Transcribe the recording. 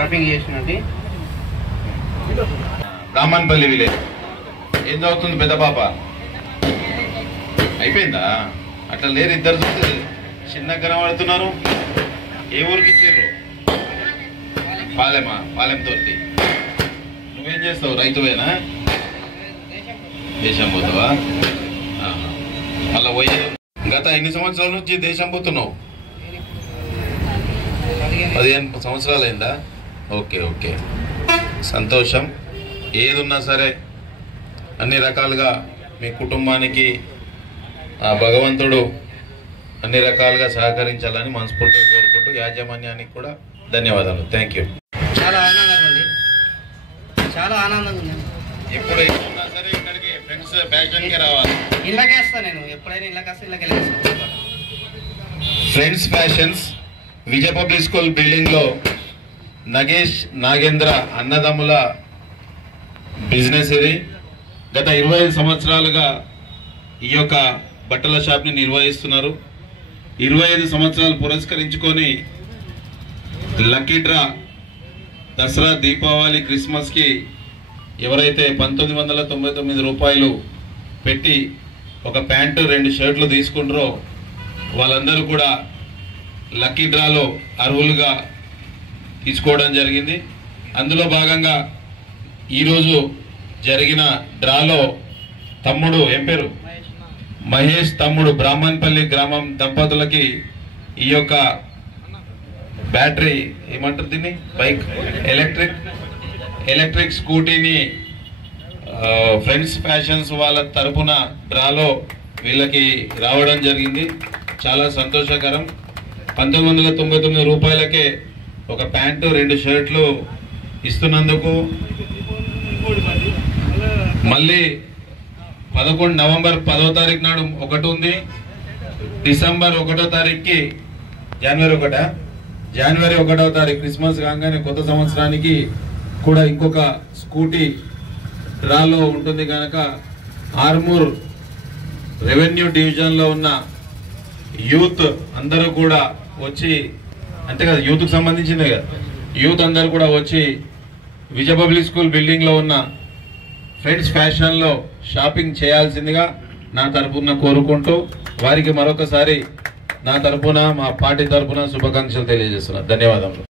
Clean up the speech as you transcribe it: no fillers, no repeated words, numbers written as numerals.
Shopping చేసినట్టు Brahmanapalli village. ఏం చదువుతుంది పెద్ద పాప? అయిపోయిందా? అట్లా లేరు, ఇద్దరు చూస్తే చిన్నగా కనబడుతున్నారు. ఏ ఊరికి ఇచ్చారు? పాలెమా? పాలెం తోటి. నువ్వేం చేస్తావు? రైతువేనా? దేశం పోతావా? అలా పోయే గత ఎన్ని సంవత్సరాల నుంచి దేశం పోతున్నావు? 15 సంవత్సరాలు అయిందా? ఓకే ఓకే, సంతోషం. ఏదున్నా సరే అన్ని రకాలుగా మీ కుటుంబానికి ఆ భగవంతుడు అన్ని రకాలుగా సహకరించాలని మనస్ఫూర్తిగా కోరుకుంటూ యాజమాన్యానికి కూడా ధన్యవాదాలు. Thank you. చాలా ఆనందంగా ఉంది, చాలా ఆనందంగా ఉంది. ఎప్పుడు ఉన్నా సరే ఇక్కడికి ఫ్రెండ్స్ ఫ్యాషన్కి రావాలి. ఇళ్ళకే వస్తాను నేను, ఎప్పుడైనా ఇళ్ళకి వస్తే ఇళ్ళకి వెళ్ళేస్తాను. ఫ్రెండ్స్ ఫ్యాషన్స్ విజయ పబ్లిక్ స్కూల్ బిల్డింగ్ లో నగేష్ నాగేంద్ర అన్నదమ్ముల బిజినెస్ ఇది. గత 25 సంవత్సరాలుగా ఈ యొక్క బట్టల షాప్ ని నిర్వహిస్తున్నారు. 25 సంవత్సరాలు పురస్కరించుకొని lucky draw Dasara, Deepavali, Christmas కి ఎవరైతే 1999 రూపాయలు పెట్టి ఒక ప్యాంటు 2 షర్ట్లు తీసుకుంటారో వాళ్ళందరూ కూడా లక్కీ డ్రాలో అర్హులుగా తీసుకోవడం జరిగింది. అందులో భాగంగా ఈరోజు జరిగిన డ్రాలో తమ్ముడు, ఏం పేరు? మహేష్ తమ్ముడు బ్రాహ్మణపల్లి గ్రామం దంపతులకి ఈ యొక్క బ్యాటరీ, ఏమంటారు దీన్ని, బైక్, ఎలక్ట్రిక్ స్కూటీని ఫ్రెండ్స్ ఫ్యాషన్స్ వాళ్ళ తరపున డ్రాలో వీళ్ళకి రావడం జరిగింది. చాలా సంతోషకరం. 1999 రూపాయలకే ఒక ప్యాంటు 2 షర్ట్లు ఇస్తున్నందుకు మళ్ళీ నవంబర్ 10వ తారీఖు నాడు ఒకటి ఉంది, డిసెంబర్ 1వ తారీఖుకి జనవరి 1వ తారీఖు క్రిస్మస్ కాగానే కొత్త సంవత్సరానికి కూడా ఇంకొక స్కూటీ డ్రాలో ఉంటుంది కనుక ఆర్మూర్ రెవెన్యూ డివిజన్ లో ఉన్న యూత్ అందరూ కూడా వచ్చి, అంతే కదా, యూత్ కు సంబంధించిందే కదా, యూత్ అందరూ కూడా వచ్చి విజయ పబ్లిక్ స్కూల్ బిల్డింగ్ లో ఉన్న ఫ్రెండ్స్ ఫ్యాషన్ లో షాపింగ్ చేయాల్సిందిగా నా తరపున కోరుకుంటూ వారికి మరొకసారి నా తరపున, మా పార్టీ తరపున శుభాకాంక్షలు తెలియజేస్తున్నా. ధన్యవాదాలు.